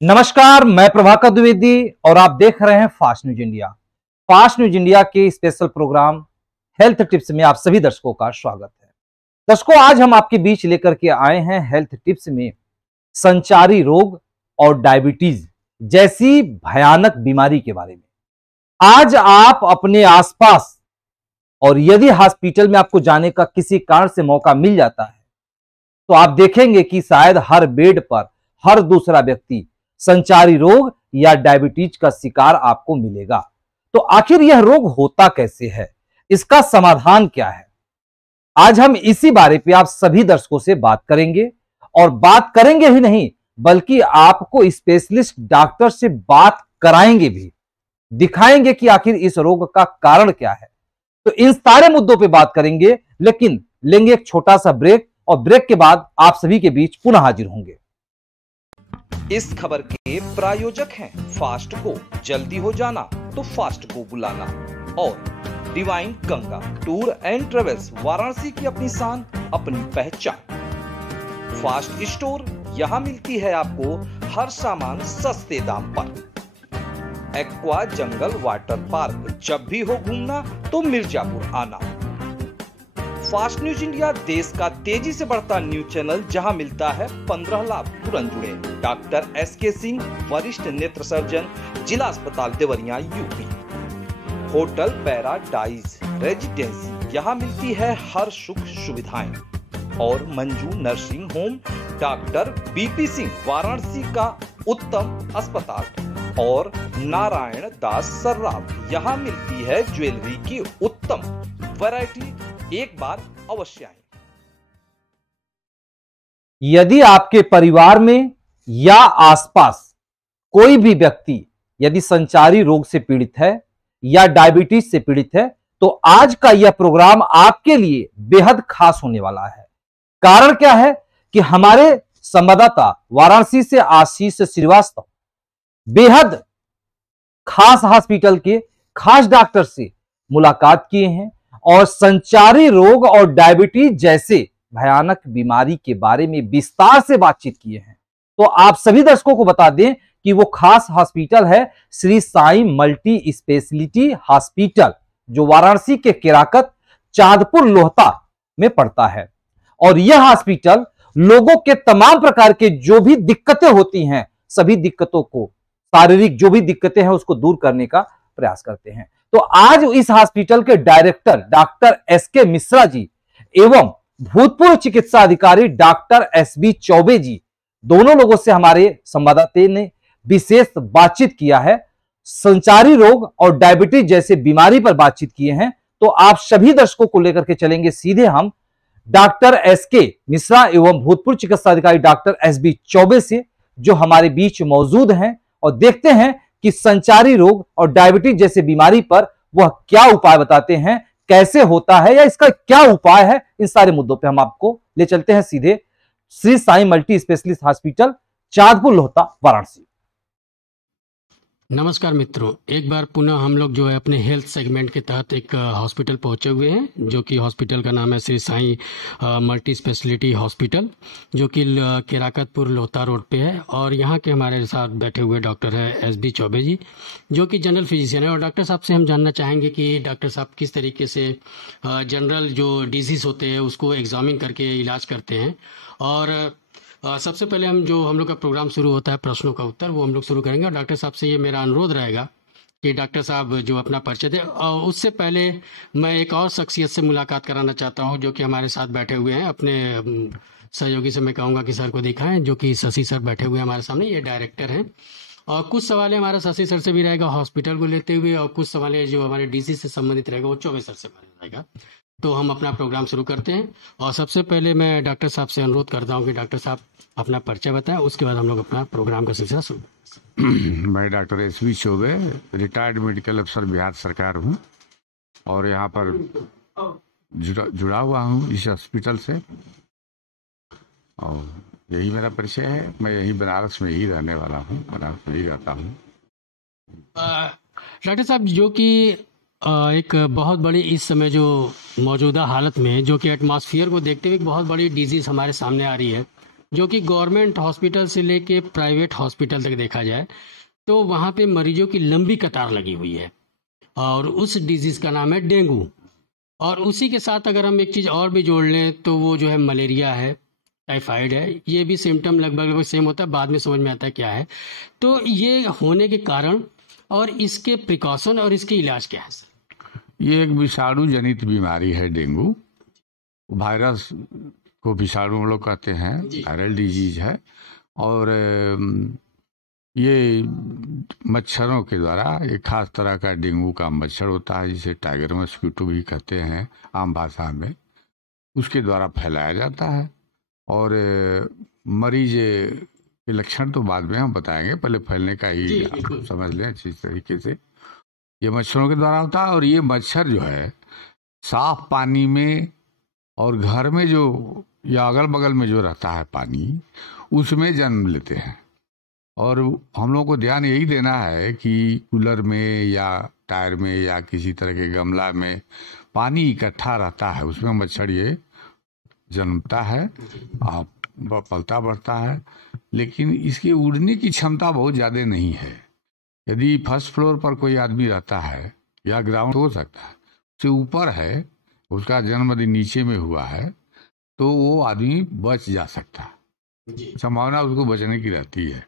नमस्कार, मैं प्रभाकर द्विवेदी और आप देख रहे हैं fast news India. Fast news India के स्पेशल प्रोग्राम हेल्थ टिप्स में आप सभी दर्शकों का स्वागत है। दर्शकों, आज हम आपके बीच लेकर के आए हैं हेल्थ टिप्स में संचारी रोग और डायबिटीज जैसी भयानक बीमारी के बारे में। आज आप अपने आसपास और यदि हॉस्पिटल में आपको जाने का किसी कारण से मौका मिल जाता है तो आप देखेंगे कि शायद हर बेड पर हर दूसरा व्यक्ति संचारी रोग या डायबिटीज का शिकार आपको मिलेगा। तो आखिर यह रोग होता कैसे है, इसका समाधान क्या है, आज हम इसी बारे पे आप सभी दर्शकों से बात करेंगे। और बात करेंगे ही नहीं बल्कि आपको स्पेशलिस्ट डॉक्टर से बात कराएंगे भी, दिखाएंगे कि आखिर इस रोग का कारण क्या है। तो इन सारे मुद्दों पे बात करेंगे, लेकिन लेंगे एक छोटा सा ब्रेक और ब्रेक के बाद आप सभी के बीच पुनः हाजिर होंगे। इस खबर के प्रायोजक हैं फास्ट को, जल्दी हो जाना तो फास्ट को बुलाना, और divine Ganga tour and travels, Varanasi की अपनी शान अपनी पहचान। फास्ट स्टोर, यहाँ मिलती है आपको हर सामान सस्ते दाम पर। एक्वा जंगल वाटर पार्क, जब भी हो घूमना तो मिर्जापुर आना। फास्ट न्यूज इंडिया देश का तेजी से बढ़ता न्यूज चैनल, जहां मिलता है 15 लाभ तुरंत जुड़े। डॉक्टर एसके सिंह, वरिष्ठ नेत्र सर्जन, जिला अस्पताल Deoria UP. Hotel paradise residency, यहां मिलती है हर सुख सुविधाएं। और Manju nursing home, doctor BP Singh, Varanasi का उत्तम अस्पताल। और नारायण दास सर्राफ, यहां मिलती है ज्वेलरी की उत्तम वैरायटी। एक बार अवश्य आएं। यदि आपके परिवार में या आसपास कोई भी व्यक्ति यदि संचारी रोग से पीड़ित है या डायबिटीज से पीड़ित है तो आज का यह प्रोग्राम आपके लिए बेहद खास होने वाला है। कारण क्या है कि हमारे संवाददाता वाराणसी से आशीष श्रीवास्तव बेहद खास हॉस्पिटल के खास डॉक्टर से मुलाकात किए हैं और संचारी रोग और डायबिटीज जैसे भयानक बीमारी के बारे में विस्तार से बातचीत किए हैं। तो आप सभी दर्शकों को बता दें कि वो खास हॉस्पिटल है Shri Sai multi speciality hospital, जो वाराणसी के केराकत चांदपुर लोहता में पड़ता है। और यह हॉस्पिटल लोगों के तमाम प्रकार के जो भी दिक्कतें होती हैं, सभी दिक्कतों को, शारीरिक जो भी दिक्कतें हैं उसको दूर करने का प्रयास करते हैं। तो आज इस हॉस्पिटल के director doctor SK Mishra ji एवं भूतपूर्व चिकित्सा अधिकारी डॉक्टर एसबी चौबे जी, दोनों लोगों से हमारे संवाददाता ने विशेष बातचीत किया है, संचारी रोग और डायबिटीज जैसे बीमारी पर बातचीत किए हैं। तो आप सभी दर्शकों को लेकर के चलेंगे सीधे हम डॉक्टर एसके मिश्रा एवं भूतपूर्व चिकित्सा अधिकारी डॉक्टर एसबी चौबे से, जो हमारे बीच मौजूद हैं, और देखते हैं कि संचारी रोग और डायबिटीज जैसे बीमारी पर वह क्या उपाय बताते हैं, कैसे होता है या इसका क्या उपाय है। इन सारे मुद्दों पे हम आपको ले चलते हैं सीधे Shri Sai multi specialist hospital, Chandpur Lohta, Varanasi. नमस्कार मित्रों, एक बार पुनः हम लोग जो है अपने हेल्थ सेगमेंट के तहत एक हॉस्पिटल पहुंचे हुए हैं, जो कि हॉस्पिटल का नाम है Shri Sai multi speciality hospital, जो कि केराकतपुर लोहता रोड पे है। और यहाँ के हमारे साथ बैठे हुए डॉक्टर है एसबी चौबे जी, जो कि जनरल फिजिशियन है। और डॉक्टर साहब से हम जानना चाहेंगे कि डॉक्टर साहब किस तरीके से जनरल जो डिजीज़ होते हैं उसको एग्जामिन करके इलाज करते हैं। और सबसे पहले हम लोग का प्रोग्राम शुरू होता है प्रश्नों का उत्तर, वो हम लोग शुरू करेंगे। और डॉक्टर साहब से ये मेरा अनुरोध रहेगा कि डॉक्टर साहब जो अपना परिचय दें। और उससे पहले मैं एक और शख्सियत से मुलाकात कराना चाहता हूँ, जो कि हमारे साथ बैठे हुए हैं। अपने सहयोगी से मैं कहूँगा कि सर को दिखाएं, जो कि शशि सर बैठे हुए हैं हमारे सामने, ये डायरेक्टर हैं। और कुछ सवाल हमारा शशि सर से भी रहेगा हॉस्पिटल को लेते हुए, और कुछ सवाल जो हमारे डिजीज से संबंधित रहेगा वो चौबे सर से रहेगा। तो हम अपना प्रोग्राम शुरू करते हैं। और सबसे पहले मैं डॉक्टर साहब से अनुरोध करता हूं कि डॉक्टर साहब अपना परिचय बताएं, उसके बाद हम लोग अपना प्रोग्राम का सिलसिला शुरू। मैं doctor SB Choubey, retired medical अफसर बिहार सरकार हूं, और यहाँ पर जुड़ा हुआ हूं इस हॉस्पिटल से, और यही मेरा परिचय है। मैं यही बनारस में ही रहने वाला हूँ, बनारस में ही रहता हूँ। डॉक्टर साहब, जो कि एक बहुत बड़ी इस समय जो मौजूदा हालत में, जो कि एटमॉस्फेयर को देखते हुए एक बहुत बड़ी डिजीज़ हमारे सामने आ रही है, जो कि गवर्नमेंट हॉस्पिटल से लेके प्राइवेट हॉस्पिटल तक देखा जाए तो वहाँ पे मरीजों की लंबी कतार लगी हुई है, और उस डिजीज़ का नाम है डेंगू। और उसी के साथ अगर हम एक चीज़ और भी जोड़ लें तो वो जो है मलेरिया है, टाइफाइड है, ये भी सिम्टम लगभग सेम होता है, बाद में समझ में आता है क्या है। तो ये होने के कारण और इसके प्रिकॉशन और इसके इलाज क्या है सर? ये एक विषाणु जनित बीमारी है डेंगू। वायरस को विषाणु हम लोग कहते हैं, वायरल डिजीज है। और ये मच्छरों के द्वारा, एक खास तरह का डेंगू का मच्छर होता है जिसे टाइगर मस्कीटो भी कहते हैं आम भाषा में, उसके द्वारा फैलाया जाता है। और मरीज के लक्षण तो बाद में हम बताएंगे, पहले फैलने का ही आप समझ लें अच्छी तरीके से। ये मच्छरों के द्वारा होता है, और ये मच्छर जो है साफ पानी में और घर में जो या अगल बगल में जो रहता है पानी, उसमें जन्म लेते हैं। और हम लोगों को ध्यान यही देना है कि कूलर में या टायर में या किसी तरह के गमला में पानी इकट्ठा रहता है, उसमें मच्छर ये जन्मता है, पलता बढ़ता है। लेकिन इसके उड़ने की क्षमता बहुत ज़्यादा नहीं है। यदि फर्स्ट फ्लोर पर कोई आदमी रहता है या ग्राउंड हो सकता है, उससे ऊपर है, उसका जन्म यदि नीचे में हुआ है तो वो आदमी बच जा सकता है, संभावना उसको बचने की रहती है।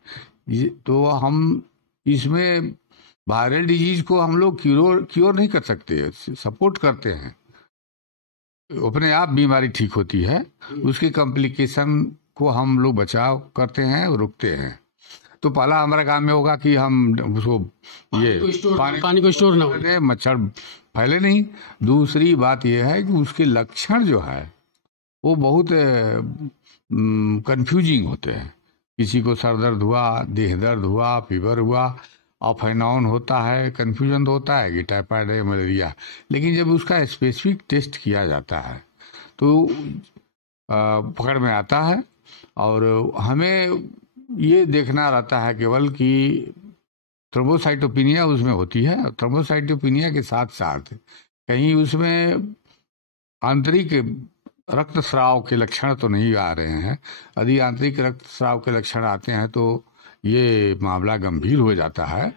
तो हम इसमें वायरल डिजीज को हम लोग क्योर नहीं कर सकते, सपोर्ट करते हैं। अपने आप बीमारी ठीक होती है, उसके कॉम्प्लिकेशन को हम लोग बचाव करते हैं और रुकते हैं। तो पहला हमारा काम में होगा कि हम उसको पानी को स्टोर न करें, मच्छर फैले नहीं। दूसरी बात यह है कि उसके लक्षण जो है वो बहुत कंफ्यूजिंग होते हैं। किसी को सर दर्द हुआ, देह दर्द हुआ, फीवर हुआ, ऑफ एंड ऑन होता है, कंफ्यूजन तो होता है कि टाइफाइड है, मलेरिया। लेकिन जब उसका स्पेसिफिक टेस्ट किया जाता है तो पकड़ में आता है। और हमें ये देखना रहता है केवल कि थ्रोम्बोसाइटोपिनिया उसमें होती है। थ्रोम्बोसाइटोपिनिया के साथ साथ कहीं उसमें आंतरिक रक्तस्राव के लक्षण तो नहीं आ रहे हैं। यदि आंतरिक रक्तस्राव के लक्षण आते हैं तो ये मामला गंभीर हो जाता है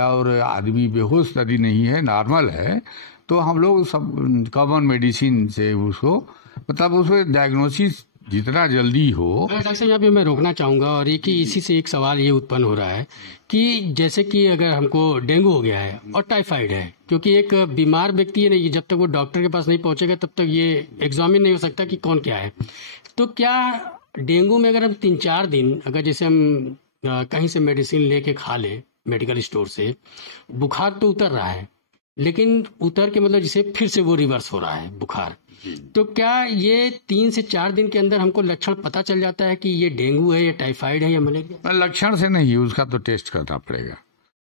और आदमी बेहोश यदि नहीं है, नॉर्मल है, तो हम लोग सब कॉमन मेडिसिन से उसको मतलब उसमें डायग्नोसिस जितना जल्दी हो। डॉक्टर साहब यहाँ पे मैं रोकना चाहूँगा, और एक ही इसी से एक सवाल ये उत्पन्न हो रहा है कि जैसे कि अगर हमको डेंगू हो गया है और टाइफाइड है, क्योंकि एक बीमार व्यक्ति है नहीं, जब तक वो डॉक्टर के पास नहीं पहुँचेगा तब तक ये एग्जामिन नहीं हो सकता कि कौन क्या है। तो क्या डेंगू में अगर हम 3-4 दिन अगर जैसे हम कहीं से मेडिसिन लेके खा ले मेडिकल स्टोर से, बुखार तो उतर रहा है, लेकिन उतर के मतलब जैसे फिर से वो रिवर्स हो रहा है बुखार, तो क्या ये 3 से 4 दिन के अंदर हमको लक्षण पता चल जाता है कि ये डेंगू है या टाइफाइड है या मलेरिया? लक्षण से नहीं, उसका तो टेस्ट करना पड़ेगा।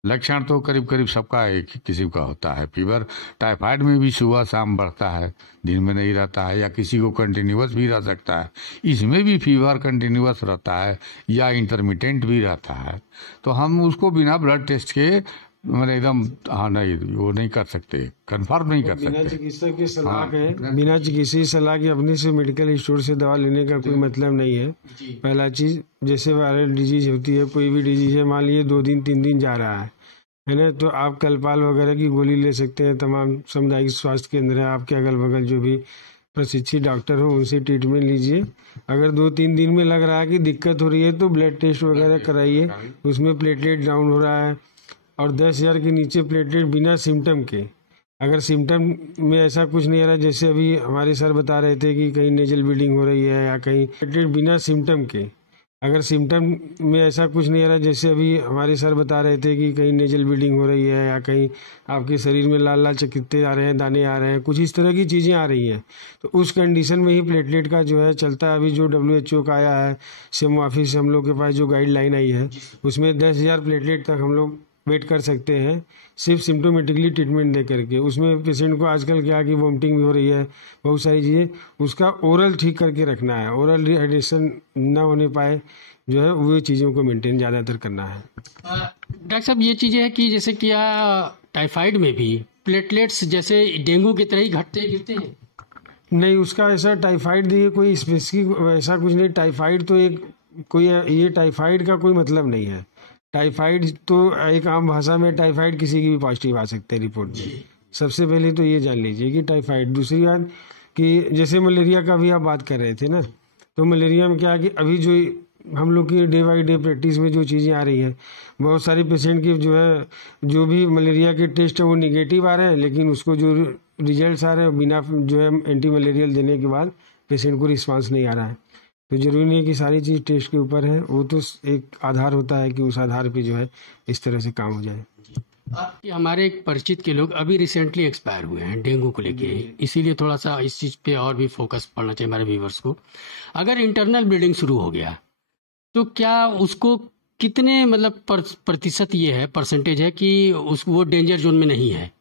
लक्षण तो करीब करीब सबका एक किसी का होता है। फीवर टाइफाइड में भी सुबह शाम बढ़ता है, दिन में नहीं रहता है, या किसी को कंटिन्यूअस भी रह सकता है। इसमें भी फीवर कंटिन्यूअस रहता है या इंटरमिटेंट भी रहता है। तो हम उसको बिना ब्लड टेस्ट के मतलब एकदम नहीं, वो नहीं कर सकते, कंफर्म नहीं कर सकते। बिना चिकित्सक की सलाह के, बिना चिकित्सीय सलाह के अपने से मेडिकल स्टोर से दवा लेने का कोई मतलब नहीं है। पहला चीज, जैसे वायरल डिजीज होती है, कोई भी डिजीज है, मान लीजिए 2 दिन 3 दिन जा रहा है ना, तो आप कलपाल वगैरह की गोली ले सकते हैं। तमाम सामुदायिक स्वास्थ्य केंद्र है आपके अगल बगल, जो भी प्रशिक्षित डॉक्टर हो उनसे ट्रीटमेंट लीजिए। अगर 2-3 दिन में लग रहा है कि दिक्कत हो रही है तो ब्लड टेस्ट वगैरह कराइए, उसमें प्लेटलेट डाउन हो रहा है। और 10,000 के नीचे प्लेटलेट बिना सिम्टम के, अगर सिम्टम में ऐसा कुछ नहीं आ रहा, जैसे अभी हमारे सर बता रहे थे कि कहीं नेजल ब्लीडिंग हो रही है या कहीं, प्लेटलेट बिना सिम्टम के, अगर सिम्टम में ऐसा कुछ नहीं आ रहा, जैसे अभी हमारे सर बता रहे थे कि कहीं नेजल ब्लीडिंग हो रही है या कहीं आपके शरीर में लाल लाल चकित्ते आ रहे हैं, दाने आ रहे हैं, कुछ इस तरह की चीज़ें आ रही हैं, तो उस कंडीशन में ही प्लेटलेट का जो है चलता है। अभी जो WHO का आया है, सेम ऑफिस हम लोग के पास जो गाइडलाइन आई है, उसमें 10,000 प्लेटलेट तक हम लोग वेट कर सकते हैं, सिर्फ सिम्टोमेटिकली ट्रीटमेंट दे करके। उसमें पेशेंट को आजकल क्या कि वोमिटिंग भी हो रही है, बहुत सारी चीज़ें, उसका ओरल ठीक करके रखना है, ओरल डिहाइड्रेशन ना होने पाए जो है, वो चीज़ों को मेंटेन ज़्यादातर करना है। डॉक्टर साहब, ये चीज़ें है कि जैसे क्या टाइफाइड में भी प्लेटलेट्स जैसे डेंगू की तरह ही घटते गिरते हैं? नहीं, उसका ऐसा टाइफाइड दिए कोई स्पेसिफिक ऐसा कुछ नहीं। टाइफाइड तो एक कोई ये टाइफाइड का कोई मतलब नहीं है। टाइफाइड तो एक आम भाषा में टाइफाइड किसी की भी पॉजिटिव आ सकता है रिपोर्ट में। सबसे पहले तो ये जान लीजिए कि टाइफाइड। दूसरी बात कि जैसे मलेरिया का भी आप बात कर रहे थे ना, तो मलेरिया में क्या है कि अभी जो हम लोग की डे बाई डे प्रैक्टिस में जो चीज़ें आ रही हैं, बहुत सारे पेशेंट की जो है जो भी मलेरिया के टेस्ट है वो निगेटिव आ रहे हैं, लेकिन उसको जो रिजल्ट्स आ रहे हैं बिना जो है एंटी मलेरियल देने के बाद पेशेंट को रिस्पांस नहीं आ रहा है। तो जरूरी नहीं है कि सारी चीज़ टेस्ट के ऊपर है, वो तो एक आधार होता है कि उस आधार पे जो है इस तरह से काम हो जाए। आपके हमारे एक परिचित के लोग अभी रिसेंटली एक्सपायर हुए हैं डेंगू को लेके, इसीलिए थोड़ा सा इस चीज़ पे और भी फोकस पड़ना चाहिए हमारे व्यूवर्स को। अगर इंटरनल ब्लीडिंग शुरू हो गया तो क्या उसको कितने मतलब प्रतिशत ये है, परसेंटेज है कि वो डेंजर जोन में नहीं है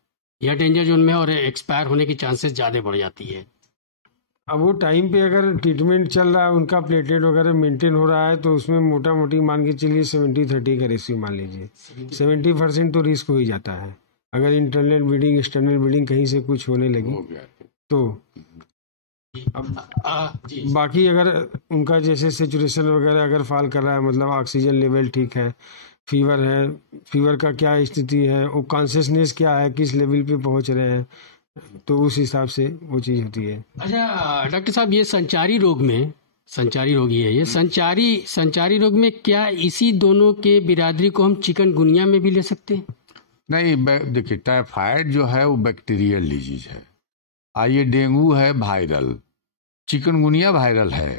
या डेंजर जोन में और एक्सपायर होने की चांसेस ज़्यादा बढ़ जाती है? अब वो टाइम पे अगर ट्रीटमेंट चल रहा है, उनका प्लेटलेट वगैरह मेंटेन हो रहा है, तो उसमें मोटा मोटी मान के चलिए 70-30 का रेशियो मान लीजिए। 70% तो रिस्क हो ही जाता है। अगर इंटरनल ब्लीडिंग एक्सटर्नल ब्लीडिंग कहीं से कुछ होने लगी तो अब बाकी अगर उनका जैसे सेचुरेशन वगैरह अगर फॉल कर रहा है, मतलब ऑक्सीजन लेवल ठीक है, फीवर है, फीवर का क्या स्थिति है, वो कॉन्शियसनेस क्या है, किस लेवल पे पहुंच रहे हैं, तो उस हिसाब से वो चीज़ होती है। अच्छा डॉक्टर साहब, ये संचारी रोग में, संचारी रोग ही है ये, संचारी रोग में क्या इसी दोनों के बिरादरी को हम चिकनगुनिया में भी ले सकते हैं? नहीं, देखिए टाइफाइड जो है वो बैक्टीरियल डिजीज है, ये डेंगू है वायरल, चिकनगुनिया वायरल है।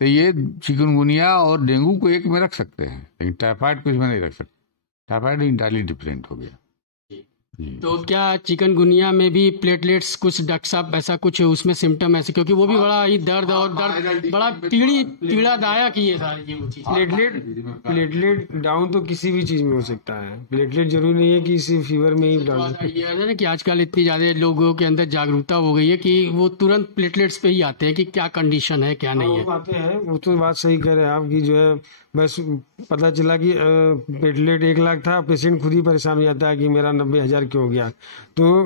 तो ये चिकनगुनिया और डेंगू को एक में रख सकते हैं, लेकिन टाइफाइड को इसमें नहीं रख सकते। टाइफाइड इंटायरली डिफरेंट हो गया। तो क्या चिकनगुनिया में भी प्लेटलेट्स कुछ डॉक्टर साहब ऐसा कुछ उसमें सिम्टम ऐसे, क्योंकि वो भी बड़ा ही दर्द बड़ा पीड़ादायक ही है। प्लेटलेट डाउन तो किसी भी चीज में हो सकता है। प्लेटलेट जरूरी नहीं है कि इसी फीवर में ही डाउन। ये है ना कि आजकल इतनी ज्यादा लोगों के अंदर जागरूकता हो गई है कि वो तुरंत प्लेटलेट्स पे ही आते हैं कि क्या कंडीशन है क्या नहीं है। आते हैं, वो तो बात सही कह रहे हैं आप कि जो है बस पता चला कि प्लेटलेट 1 लाख था, पेशेंट खुद ही परेशान हो जाता है कि मेरा 90,000 क्यों हो गया। तो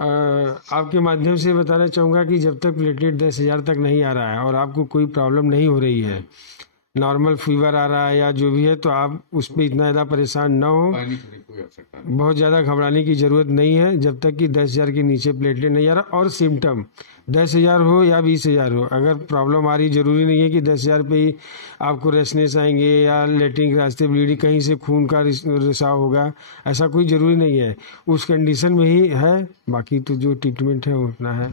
आपके माध्यम से बताना चाहूँगा कि जब तक प्लेटलेट 10,000 तक नहीं आ रहा है और आपको कोई प्रॉब्लम नहीं हो रही है, नॉर्मल फीवर आ रहा है या जो भी है, तो आप उस पर इतना ज़्यादा परेशान ना हो, बहुत ज़्यादा घबराने की ज़रूरत नहीं है जब तक कि 10,000 के नीचे प्लेटलेट नहीं आ रहा। और सिम्टम 10,000 हो या 20,000 हो, अगर प्रॉब्लम आ रही, जरूरी नहीं है कि 10,000 पे ही आपको रेसनेस आएंगे या लेटरिन के रास्ते ब्लीडिंग, कहीं से खून का रिसाव होगा, ऐसा कोई ज़रूरी नहीं है। उस कंडीशन में ही है, बाकी तो जो ट्रीटमेंट है वो उतना है।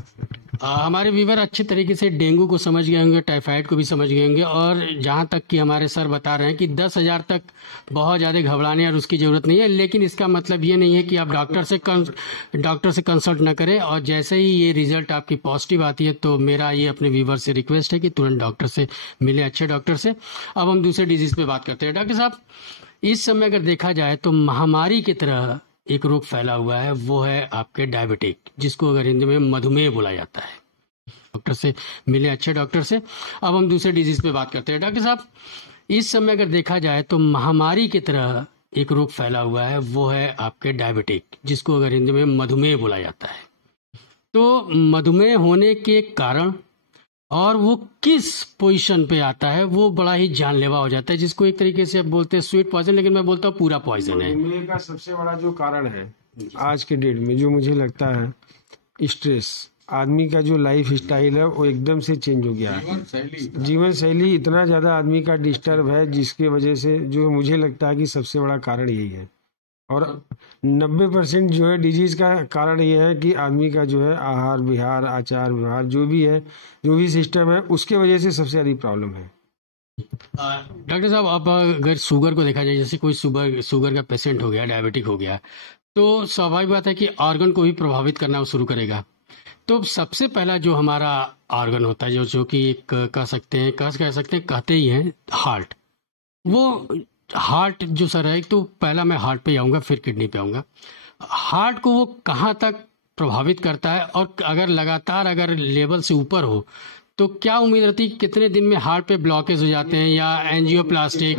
हमारे व्यूवर अच्छे तरीके से डेंगू को समझ गए होंगे, टाइफाइड को भी समझ गए होंगे, और जहाँ तक कि हमारे सर बता रहे हैं कि 10,000 तक बहुत ज़्यादा घबराने और उसकी ज़रूरत नहीं है, लेकिन इसका मतलब ये नहीं है कि आप डॉक्टर से कंसल्ट न करें। और जैसे ही ये रिजल्ट आपकी पॉजिटिव आती है तो मेरा ये अपने व्यूवर से रिक्वेस्ट है कि तुरंत डॉक्टर से मिले, अच्छे डॉक्टर से। अब हम दूसरे डिजीज पे बात करते हैं। डॉक्टर साहब, इस समय अगर देखा जाए तो महामारी की तरह एक रोग फैला हुआ है, वो है आपके डायबिटिक, जिसको अगर हिंदी में मधुमेह बोला जाता है। डॉक्टर से मिले, अच्छे डॉक्टर से। अब हम दूसरे डिजीज पे बात करते हैं। डॉक्टर साहब, इस समय अगर देखा जाए तो महामारी की तरह एक रोग फैला हुआ है, वो है आपके डायबिटिक, जिसको अगर हिंदी में मधुमेह बोला जाता है। तो मधुमेह होने के कारण और वो किस पोजीशन पे आता है, वो बड़ा ही जानलेवा हो जाता है, जिसको एक तरीके से बोलते हैं स्वीट पॉइजन, लेकिन मैं बोलता हूँ पूरा पॉइजन है। मधुमेह का सबसे बड़ा जो कारण है आज के डेट में, जो मुझे लगता है, स्ट्रेस। आदमी का जो लाइफ स्टाइल है वो एकदम से चेंज हो गया है। जीवन शैली इतना ज़्यादा आदमी का डिस्टर्ब है, जिसके वजह से जो मुझे लगता है कि सबसे बड़ा कारण यही है। और 90% जो है डिजीज का कारण ये है कि आदमी का जो है आहार विहार, आचार व्यवहार, जो भी है, जो भी सिस्टम है, उसके वजह से सबसे बड़ी प्रॉब्लम है। डॉक्टर साहब, अब अगर शुगर को देखा जाए, जैसे कोई शुगर का पेशेंट हो गया, डायबिटिक हो गया, तो स्वाभाविक बात है कि ऑर्गन को भी प्रभावित करना वो शुरू करेगा। तो सबसे पहला जो हमारा ऑर्गन होता है, जो कि कह सकते हैं कहते ही हैं हार्ट। वो हार्ट जो सर है, तो पहला मैं हार्ट पे आऊँगा, फिर किडनी पे आऊँगा। हार्ट को वो कहाँ तक प्रभावित करता है, और अगर लगातार अगर लेवल से ऊपर हो तो क्या उम्मीद रहती है कि कितने दिन में हार्ट पे ब्लॉकेज हो जाते हैं या एंजियोप्लास्टिक?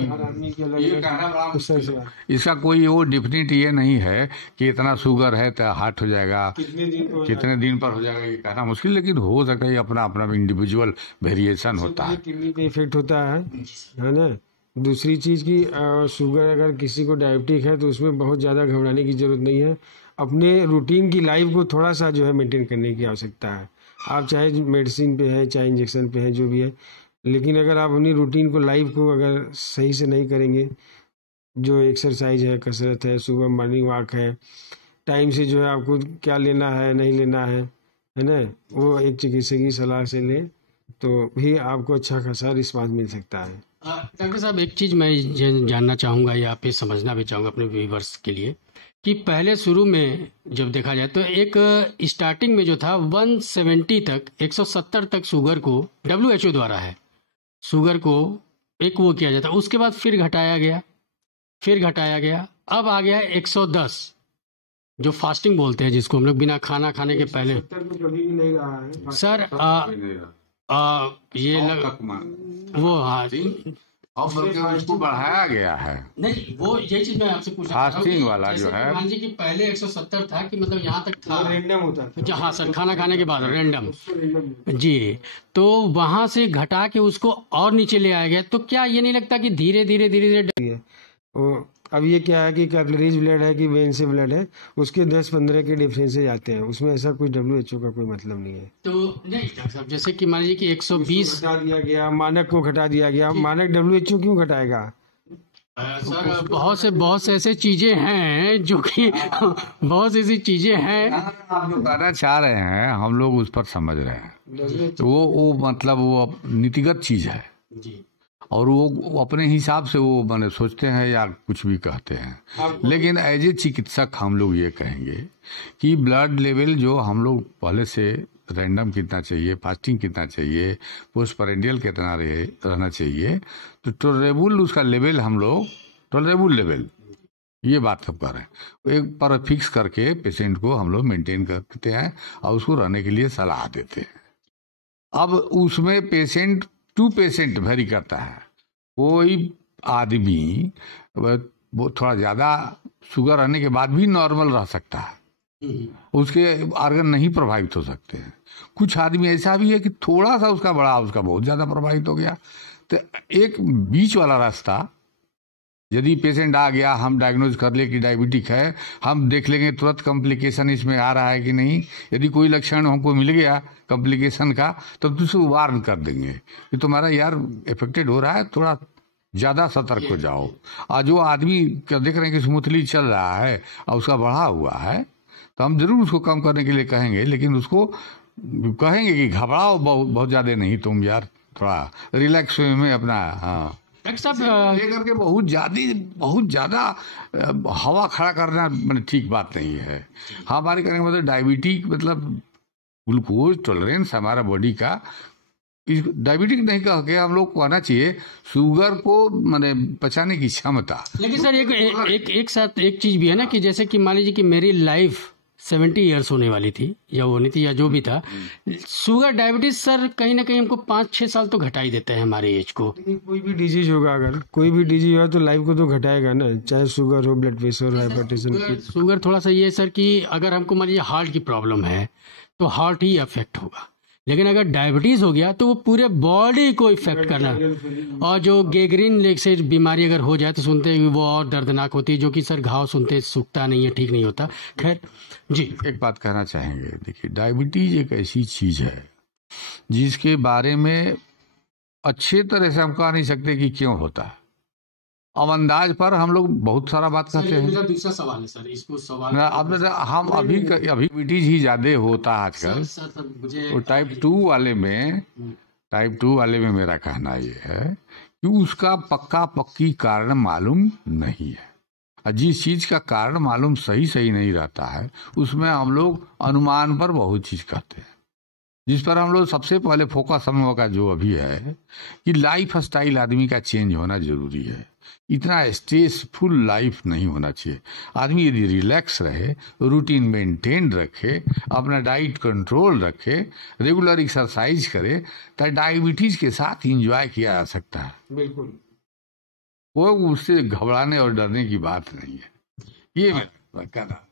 इसका कोई वो डिफिनिट ये नहीं है कि इतना शुगर है तो हार्ट हो जाएगा, कितने दिन पर हो जाएगा ये कहना मुश्किल, लेकिन हो सकता है अपना अपना इंडिविजुअल वेरिएशन होता है। किडनी पे इफेक्ट होता है ना। दूसरी चीज़ की शुगर अगर किसी को डायबिटिक है तो उसमें बहुत ज़्यादा घबराने की ज़रूरत नहीं है। अपने रूटीन की लाइफ को थोड़ा सा जो है मेंटेन करने की आवश्यकता है। आप चाहे मेडिसिन पे है चाहे इंजेक्शन पे है जो भी है, लेकिन अगर आप अपनी रूटीन को लाइफ को अगर सही से नहीं करेंगे, जो एक्सरसाइज है, कसरत है, सुबह मॉर्निंग वॉक है, टाइम से जो है आपको क्या लेना है नहीं लेना है ना, वो एक चिकित्सक की सलाह से लें तो भी आपको अच्छा खासा रिस्पांस मिल सकता है। डॉक्टर साहब, एक चीज़ मैं जानना चाहूँगा या आप ये समझना भी चाहूँगा अपने व्यूवर्स के लिए कि पहले शुरू में जब देखा जाए तो एक स्टार्टिंग में जो था 170 तक 170 तक शुगर को WHO द्वारा है, शुगर को एक वो किया जाता, उसके बाद फिर घटाया गया, अब आ गया 110 जो फास्टिंग बोलते हैं, जिसको हम लोग बिना खाना खाने के पहले। कभी भी नहीं रहा है सर ये वो हाँ उसको बढ़ाया गया है। नहीं, वो यही चीज मैं आपसे पूछ रहा था, फास्टिंग वाला जो है मान जी कि पहले 170 था कि मतलब यहाँ तक था, रैंडम होता था। हाँ सर, खाना खाने के बाद रैंडम जी, तो वहां से घटा के उसको और नीचे ले आया गया। तो क्या ये नहीं लगता कि धीरे धीरे अब ये क्या है कि कैपिलरीज ब्लड है कि वेन से ब्लड है, उसके 10-15 के डिफरेंसेज आते हैं, उसमें ऐसा कोई WHO का कोई मतलब नहीं है। तो नहीं डॉक्टर साहब, जैसे कि मान लीजिए कि 120 घटा दिया गया, मानक को घटा दिया गया, मानक WHO क्यों घटाएगा? सर बहुत से ऐसे चीजें हैं जो कि बहुत ऐसी चीजें हैं आप जो कहना चाह रहे हैं हम लोग उस पर समझ रहे हैं, तो वो मतलब वो नीतिगत चीज है जी, और वो अपने हिसाब से वो मैंने सोचते हैं या कुछ भी कहते हैं। लेकिन एज ए चिकित्सक हम लोग ये कहेंगे कि ब्लड लेवल जो हम लोग पहले से रैंडम कितना चाहिए, फास्टिंग कितना चाहिए, पोस्टपरेंडियल कितना रहना चाहिए, तो टॉलरेबल उसका लेवल हम लोग टॉलरेबल लेवल ये बात सब कर रहे हैं, एक पर फिक्स करके पेशेंट को हम लोग मेंटेन करते हैं और उसको रहने के लिए सलाह देते हैं। अब उसमें पेशेंट टू पेशेंट वेरी करता है। कोई आदमी वो थोड़ा ज़्यादा शुगर रहने के बाद भी नॉर्मल रह सकता है, उसके ऑर्गन नहीं प्रभावित हो सकते हैं। कुछ आदमी ऐसा भी है कि थोड़ा सा उसका बड़ा, उसका बहुत ज़्यादा प्रभावित हो गया। तो एक बीच वाला रास्ता, यदि पेशेंट आ गया, हम डायग्नोज कर ले कि डायबिटिक है, हम देख लेंगे तुरंत कॉम्प्लिकेशन इसमें आ रहा है कि नहीं। यदि कोई लक्षण हमको मिल गया कॉम्प्लिकेशन का, तब तो उसको वार्न कर देंगे कि तुम्हारा यार इफेक्टेड हो रहा है, थोड़ा ज़्यादा सतर्क हो जाओ। और जो आदमी देख रहे हैं कि स्मूथली चल रहा है और उसका बढ़ा हुआ है, तो हम जरूर उसको कम करने के लिए कहेंगे, लेकिन उसको कहेंगे कि घबराओ बहुत ज़्यादा नहीं, तुम यार थोड़ा रिलैक्स में अपना लेकर के बहुत ज्यादा हवा खड़ा करना मतलब ठीक बात नहीं है। हमारे कहने का मतलब डायबिटिक मतलब ग्लूकोज टॉलरेंस हमारा बॉडी का, डायबिटिक नहीं कह के हम लोग कहना चाहिए शुगर को माने पचाने की क्षमता। लेकिन सर एक साथ एक चीज भी है ना कि जैसे कि मान लीजिए कि मेरी लाइफ 70 ईयर्स होने वाली थी या होनी थी या जो भी था, शुगर डायबिटीज सर कहीं ना कहीं हमको 5-6 साल तो घटा ही देते हैं हमारे एज को। कोई भी डिजीज होगा, अगर कोई भी डिजीज हो तो लाइफ को तो घटाएगा ना, चाहे शुगर हो, ब्लड प्रेशर हो, हाइपरटेंशन। शुगर थोड़ा सा ये सर कि अगर हमको मान लीजिए हार्ट की प्रॉब्लम है तो हार्ट ही अफेक्ट होगा, लेकिन अगर डायबिटीज हो गया तो वो पूरे बॉडी को इफेक्ट करना। और जो गैंग्रीन लेग से बीमारी अगर हो जाए तो सुनते हैं वो और दर्दनाक होती है, जो कि सर घाव सुनते सूखता नहीं है, ठीक नहीं होता। खैर जी, एक बात कहना चाहेंगे, देखिए डायबिटीज एक ऐसी चीज है जिसके बारे में अच्छे तरह से हम कह नहीं सकते कि क्यों होता है। अब अंदाज पर हम लोग बहुत सारा बात करते हैं। मेरा दूसरा सवाल है सर, इसको सवाल अब हम अभी डायबिटीज ही ज्यादा होता है आजकल। तो टाइप 2 वाले में मेरा कहना ये है कि उसका पक्की कारण मालूम नहीं है। जिस चीज का कारण मालूम सही नहीं रहता है, उसमें हम लोग अनुमान पर बहुत चीज करते हैं। जिस पर हम लोग सबसे पहले फोकस हम लोग का जो अभी है कि लाइफ स्टाइल आदमी का चेंज होना जरूरी है। इतना स्ट्रेसफुल लाइफ नहीं होना चाहिए। आदमी यदि रिलैक्स रहे, रूटीन मेंटेन रखे, अपना डाइट कंट्रोल रखे, रेगुलर एक्सरसाइज करे, तो डायबिटीज के साथ इंजॉय किया जा सकता है। बिल्कुल, वो उससे घबराने और डरने की बात नहीं है। ये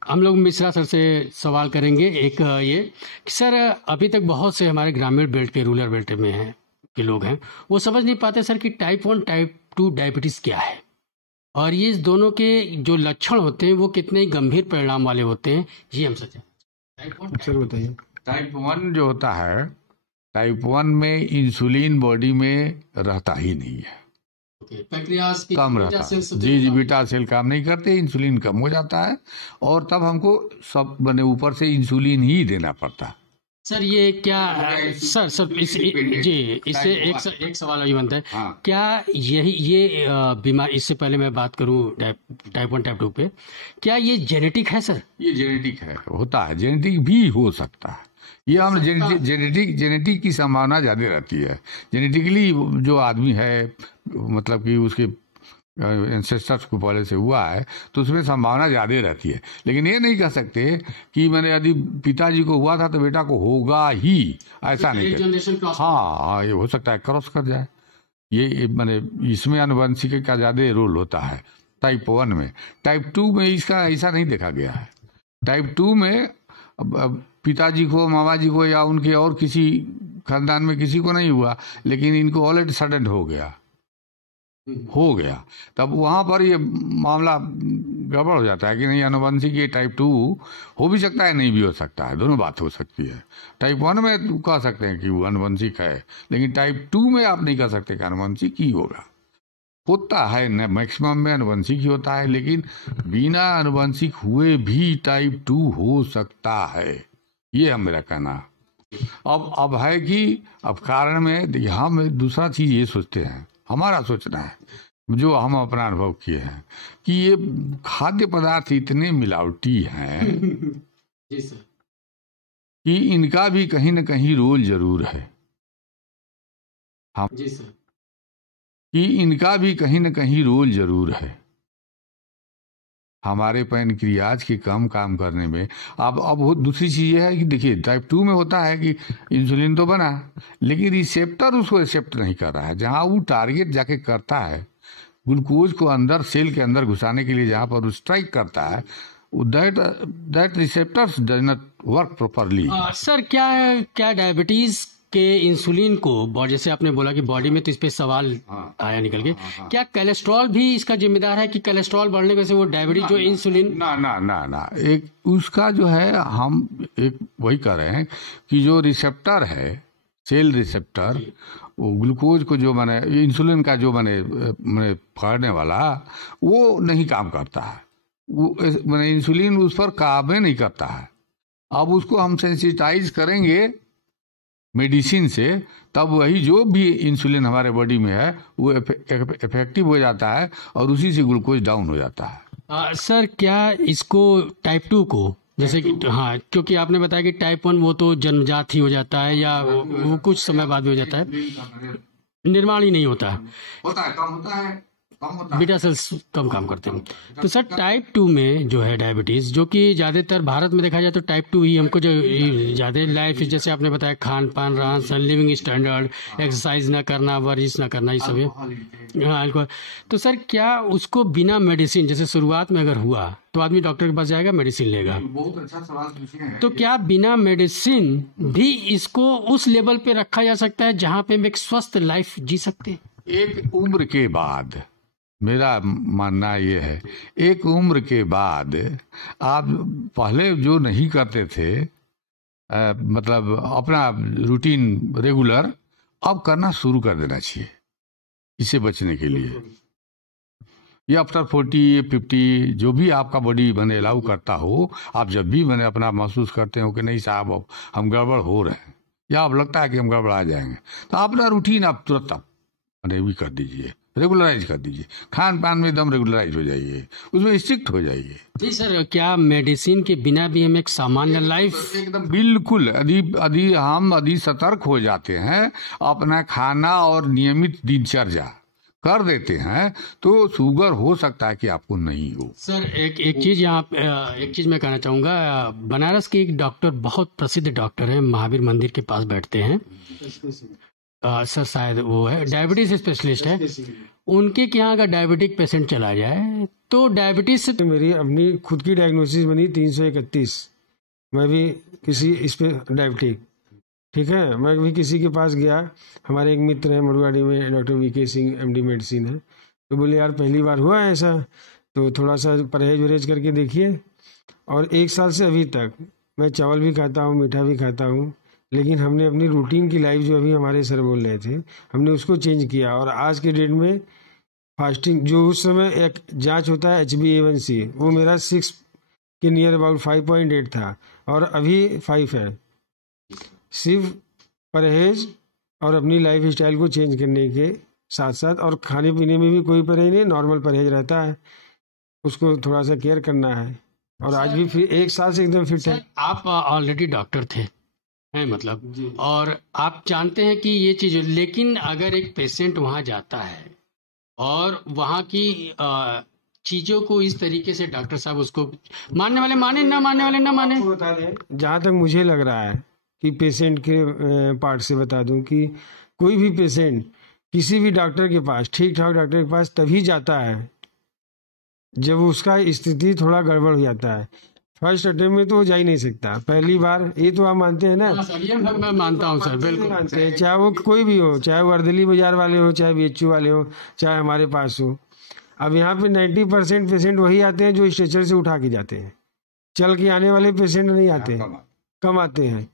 हम लोग मिश्रा सर से सवाल करेंगे। एक ये कि सर, अभी तक बहुत से हमारे ग्रामीण बेल्ट के, रूरल बेल्ट में हैं के लोग हैं, वो समझ नहीं पाते सर कि टाइप 1 टाइप 2 डायबिटीज क्या है, और ये दोनों के जो लक्षण होते हैं वो कितने गंभीर परिणाम वाले होते हैं, ये हम समझें। सर बताइए। टाइप 1 जो होता है, टाइप 1 में इंसुलिन बॉडी में रहता ही नहीं है, कम रहता है। जी, बीटा सेल काम नहीं करते, इंसुलिन कम हो जाता है, और तब हमको सब बने ऊपर से इंसुलिन ही देना पड़ता है। सर ये क्या सर इससे एक सवाल अभी बनता है। हाँ। क्या ये बीमारी, इससे पहले मैं बात करूं टाइप 1 टाइप 2 पे, क्या ये जेनेटिक है सर? ये जेनेटिक है, होता है, जेनेटिक भी हो सकता है। ये हम जेनेटिक की संभावना ज्यादा रहती है। जेनेटिकली जो आदमी है, मतलब कि उसके एंसेस्टर्स को पहले से हुआ है, तो उसमें संभावना ज्यादा रहती है। लेकिन ये नहीं कह सकते कि मैंने यदि पिताजी को हुआ था तो बेटा को होगा ही, ऐसा नहीं कहते। हाँ, ये हो सकता है क्रॉस कर जाए। ये मैंने इसमें आनुवंशिक का ज्यादा रोल होता है टाइप 1 में। टाइप 2 में इसका ऐसा नहीं देखा गया है। टाइप 2 में पिताजी को, मामा जी को, या उनके और किसी खानदान में किसी को नहीं हुआ, लेकिन इनको ऑल सडन हो गया, तब वहां पर ये मामला गड़बड़ हो जाता है कि नहीं, आनुवंशिक ये टाइप 2 हो भी सकता है, नहीं भी हो सकता है, दोनों बात हो सकती है। टाइप 1 में कह सकते हैं कि वो आनुवंशिक है, लेकिन टाइप 2 में आप नहीं कह सकते कि आनुवंशिक ही होगा। होता है न, मैक्सिमम में आनुवंशिक ही होता है, लेकिन बिना आनुवंशिक हुए भी टाइप 2 हो सकता है। ये है मेरा कहना। अब है कि अब कारण में देखिए, हम दूसरा चीज ये सोचते हैं, हमारा सोचना है, जो हम अपना अनुभव किए हैं, कि ये खाद्य पदार्थ इतने मिलावटी हैं जी सर, कि इनका भी कहीं न कहीं रोल जरूर है। हम जी सर, कि इनका भी कहीं न कहीं रोल जरूर है हमारे पैनक्रियाज के कम काम करने में। अब दूसरी चीज ये है कि देखिए, टाइप 2 में होता है कि इंसुलिन तो बना, लेकिन रिसेप्टर उसको एक्सेप्ट नहीं कर रहा है। जहां वो टारगेट जाके करता है, ग्लूकोज को अंदर सेल के अंदर घुसाने के लिए जहां पर वो स्ट्राइक करता है, that receptors does not work properly. Sir क्या डायबिटीज के इंसुलिन को, जैसे आपने बोला कि बॉडी में, तो इस पे सवाल आया निकल के, क्या कोलेस्ट्रॉल भी इसका जिम्मेदार है कि कोलेस्ट्रॉल बढ़ने की वजह से वो डायबिटीज जो इंसुलिन? ना, एक उसका जो है, हम एक वही कह रहे हैं कि जो रिसेप्टर है, सेल रिसेप्टर, वो ग्लूकोज को जो मैंने, इंसुलिन का जो मैंने फाड़ने वाला, वो नहीं काम करता है। वो मैंने इंसुलिन उस पर काबू नहीं करता है। अब उसको हम सेंसिटाइज करेंगे मेडिसिन से, तब वही जो भी इंसुलिन हमारे बॉडी में है वो इफेक्टिव हो जाता है, और उसी से ग्लूकोज डाउन हो जाता है। सर क्या इसको टाइप 2 को, जैसे कि हाँ, क्योंकि आपने बताया कि टाइप 1 वो तो जन्मजात ही हो जाता है, या वो कुछ समय बाद भी हो जाता है, निर्माण ही नहीं होता है, कम होता है, बीटा सेल्स कम काम करते हैं। तो सर टाइप 2 में जो है डायबिटीज, जो कि ज्यादातर भारत में देखा जाए तो टाइप 2 ही हमको जो ज्यादा लाइफ, जैसे आपने बताया, खान पान, रहन सहन, लिविंग स्टैंडर्ड, एक्सरसाइज ना करना, वर्जिश ना करना, ये सब है, अल्कोहल। तो सर क्या उसको बिना मेडिसिन, जैसे शुरुआत में अगर हुआ तो आदमी डॉक्टर के पास जाएगा, मेडिसिन लेगा, बहुत अच्छा सवाल पूछे हैं। तो क्या बिना मेडिसिन भी इसको उस लेवल पे रखा जा सकता है जहाँ पे हम एक स्वस्थ लाइफ जी सकते? एक उम्र के बाद, मेरा मानना ये है, एक उम्र के बाद आप पहले जो नहीं करते थे, मतलब अपना रूटीन रेगुलर, अब करना शुरू कर देना चाहिए इससे बचने के लिए। ये आफ्टर 40 50 जो भी आपका बॉडी मैंने अलाउ करता हो, आप जब भी मैंने अपना महसूस करते हो कि नहीं साहब अब हम गड़बड़ हो रहे हैं, या अब लगता है कि हम गड़बड़ा जाएंगे, तो अपना रूटीन आप तुरंत आप मैंने भी कर दीजिए, रेगुलराइज कर दीजिए, खान पान में एकदम रेगुलराइज हो जाइए, उसमें स्ट्रिक्ट हो जाइए। जी सर, क्या मेडिसिन के बिना भी हम एक सामान्य लाइफ एकदम बिल्कुल यदि सतर्क हो जाते हैं, अपना खाना और नियमित दिनचर्या कर देते हैं तो शुगर हो सकता है कि आपको नहीं हो। सर एक चीज मैं कहना चाहूंगा, बनारस के एक डॉक्टर, बहुत प्रसिद्ध डॉक्टर हैं, महावीर मंदिर के पास बैठते हैं, सर शायद वो है डायबिटीज स्पेशलिस्ट है, उनके यहाँ अगर डायबिटिक पेशेंट चला जाए तो डायबिटीज से तो मेरी अपनी खुद की डायग्नोसिस बनी 331, मैं भी किसी इस पे डायबिटिक, ठीक है, मैं भी किसी के पास गया, हमारे एक मित्र हैं मड़ुआड़ी में, doctor VK Singh MD medicine है, तो बोले यार पहली बार हुआ है ऐसा, तो थोड़ा सा परहेज वरहेज करके देखिए। और 1 साल से अभी तक मैं चावल भी खाता हूँ, मीठा भी खाता हूँ, लेकिन हमने अपनी रूटीन की लाइफ जो अभी हमारे सर बोल रहे थे, हमने उसको चेंज किया। और आज के डेट में फास्टिंग, जो उस समय एक जांच होता है HbA1c, वो मेरा 6 के नियर अबाउट 5.8 था और अभी 5 है। सिर्फ परहेज और अपनी लाइफ स्टाइल को चेंज करने के साथ साथ, और खाने पीने में भी कोई परहेज नहीं, नॉर्मल परहेज रहता है, उसको थोड़ा सा केयर करना है। और आज भी फिर 1 साल से एकदम फिट है। आप ऑलरेडी डॉक्टर थे हैं मतलब, और आप जानते हैं कि ये चीज, लेकिन अगर एक पेशेंट वहां जाता है और वहां की चीजों को इस तरीके से डॉक्टर साहब उसको मानने वाले माने, ना मानने वाले ना माने, बता दें, जहाँ तक मुझे लग रहा है कि पेशेंट के पार्ट से बता दूं कि कोई भी पेशेंट किसी भी डॉक्टर के पास, ठीक ठाक डॉक्टर के पास तभी जाता है जब उसका स्थिति थोड़ा गड़बड़ हो जाता है। फर्स्ट अटेम्प्ट में तो जा ही नहीं सकता, पहली बार, ये तो आप मानते हैं ना? मैं मानता हूँ सर, बिल्कुल मानते हैं, चाहे वो कोई भी हो, चाहे वो अर्दली बाजार वाले हो, चाहे BHU वाले हो, चाहे हमारे पास हो। अब यहाँ पे 90% पेशेंट वही आते हैं जो स्ट्रेचर से उठा के जाते हैं, चल के आने वाले पेशेंट नहीं आते, कम आते हैं।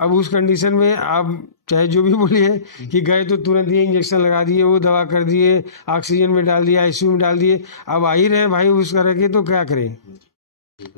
अब उस कंडीशन में आप चाहे जो भी बोलिए कि गए तो तुरंत ये इंजेक्शन लगा दिए, वो दवा कर दिए, ऑक्सीजन में डाल दिया, ICU में डाल दिए, अब आ ही रहे भाई उस करके, तो क्या करें?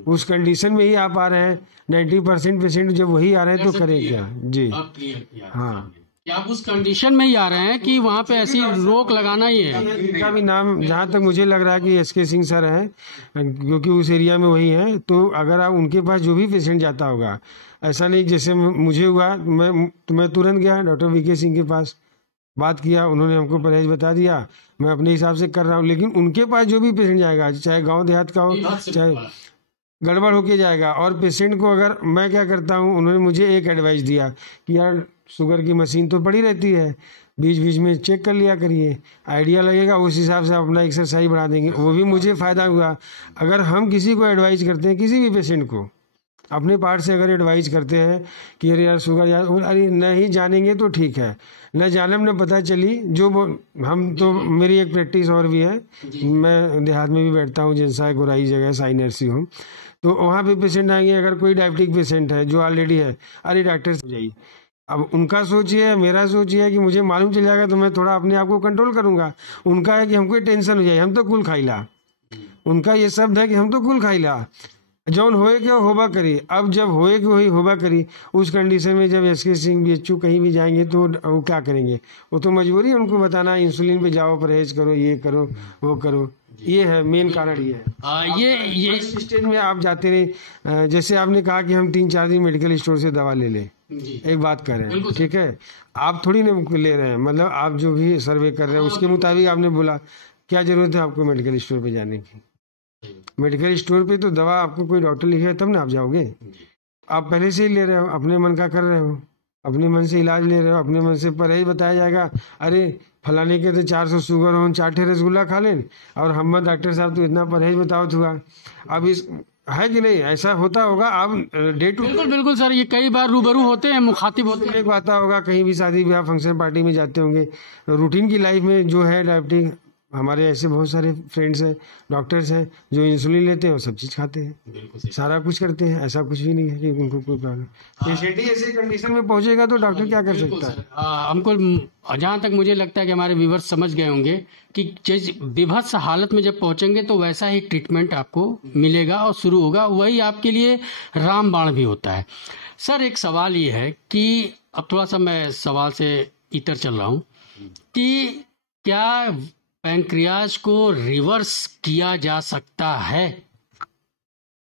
उस कंडीशन में ही आप आ रहे हैं, 90% पेशेंट जब वही आ रहे हैं तो करें क्या? जी हाँ, क्या आप उस कंडीशन में ही आ रहे हैं कि वहाँ पे ऐसी रोक लगाना ही है? इनका भी नाम जहाँ तक मुझे लग रहा है कि SK सिंह सर हैं, क्योंकि उस एरिया में वही हैं। तो अगर आप उनके पास जो भी पेशेंट जाता होगा, ऐसा नहीं जैसे मुझे हुआ, मैं तुरंत गया डॉक्टर वीके सिंह के पास, बात किया, उन्होंने हमको परहेज बता दिया, मैं अपने हिसाब से कर रहा हूँ। लेकिन उनके पास जो भी पेशेंट जाएगा, चाहे गाँव देहात का हो, चाहे गड़बड़ होके जाएगा। और पेशेंट को अगर मैं क्या करता हूँ, उन्होंने मुझे एक एडवाइस दिया कि यार शुगर की मशीन तो पड़ी रहती है, बीच बीच में चेक कर लिया करिए, आइडिया लगेगा, उस हिसाब से अपना एक्सरसाइज बढ़ा देंगे। वो भी मुझे फ़ायदा हुआ। अगर हम किसी को एडवाइस करते हैं, किसी भी पेशेंट को अपने पार्ट से अगर एडवाइस करते हैं कि अरे यार शुगर, यार अरे नहीं जानेंगे तो ठीक है, न जाने में पता चली जो हम तो, मेरी एक प्रैक्टिस और भी है, मैं देहात में भी बैठता हूँ, जनसाय गोराई जगह साई नर्सिंग होम, तो वहाँ पे पेशेंट आएंगे, अगर कोई डायबिटिक पेशेंट है जो ऑलरेडी है, अरे डॉक्टर से जाइए। अब उनका सोच ये है, मेरा सोच ये है कि मुझे मालूम चल जाएगा तो मैं थोड़ा अपने आप को कंट्रोल करूंगा। उनका है कि हमको टेंशन हो जाए, हम तो कुल खाइला, उनका ये शब्द है कि हम तो कुल खाइला, जौन होए क्या होबा करी। अब जब होए कि वही होबा करी, उस कंडीशन में जब SK सिंह BHU कहीं भी जाएंगे तो वो क्या करेंगे? वो तो मजबूरी है उनको बताना, इंसुलिन पे जाओ, परहेज करो, ये करो, वो करो। ये है मेन कारण, ये है। ये स्टेज में आप जाते रहे, जैसे आपने कहा कि हम 3-4 दिन मेडिकल स्टोर से दवा ले लें, एक बात कर रहे हैं, ठीक है, आप थोड़ी ना ले रहे हैं, मतलब आप जो भी सर्वे कर रहे हैं उसके मुताबिक आपने बोला, क्या जरूरत है आपको मेडिकल स्टोर पे जाने की? मेडिकल स्टोर पे तो दवा आपको कोई डॉक्टर लिखे तब ना आप जाओगे। आप पहले से ही ले रहे हो, अपने मन का कर रहे हो, अपने मन से इलाज ले रहे हो, अपने मन से परहेज बताया जाएगा, अरे फलाने के तो 400 शुगर हो, 4 ठे रसगुल्ला खा लें, और हम डॉक्टर साहब तो इतना परहेज बताओ हुआ। अब इस है कि नहीं, ऐसा होता होगा। आप डे टू बिल्कुल सर, ये कई बार रूबरू होते हैं, मुखातिब होते हैं, आता होगा, कहीं भी शादी ब्याह फंक्शन पार्टी में जाते होंगे, रूटीन की लाइफ में जो है डायबिटिक, हमारे ऐसे बहुत सारे फ्रेंड्स हैं, डॉक्टर्स हैं जो इंसुलिन लेते हैं और सब चीज़ खाते हैं, सारा कुछ करते हैं, ऐसा कुछ भी नहीं है कि उनको कोई प्रॉब्लम। पेशेंट ही ऐसे कंडीशन में पहुंचेगा तो डॉक्टर क्या कर सकता है? हमको जहाँ तक मुझे लगता है कि हमारे व्यूअर्स समझ गए होंगे कि जिस विभत्स हालत में जब पहुंचेंगे तो वैसा ही ट्रीटमेंट आपको मिलेगा और शुरू होगा, वही आपके लिए रामबाण भी होता है। सर एक सवाल ये है कि अब थोड़ा सा मैं सवाल से इतर चल रहा हूँ कि क्या पैंक्रियाज को रिवर्स किया जा सकता है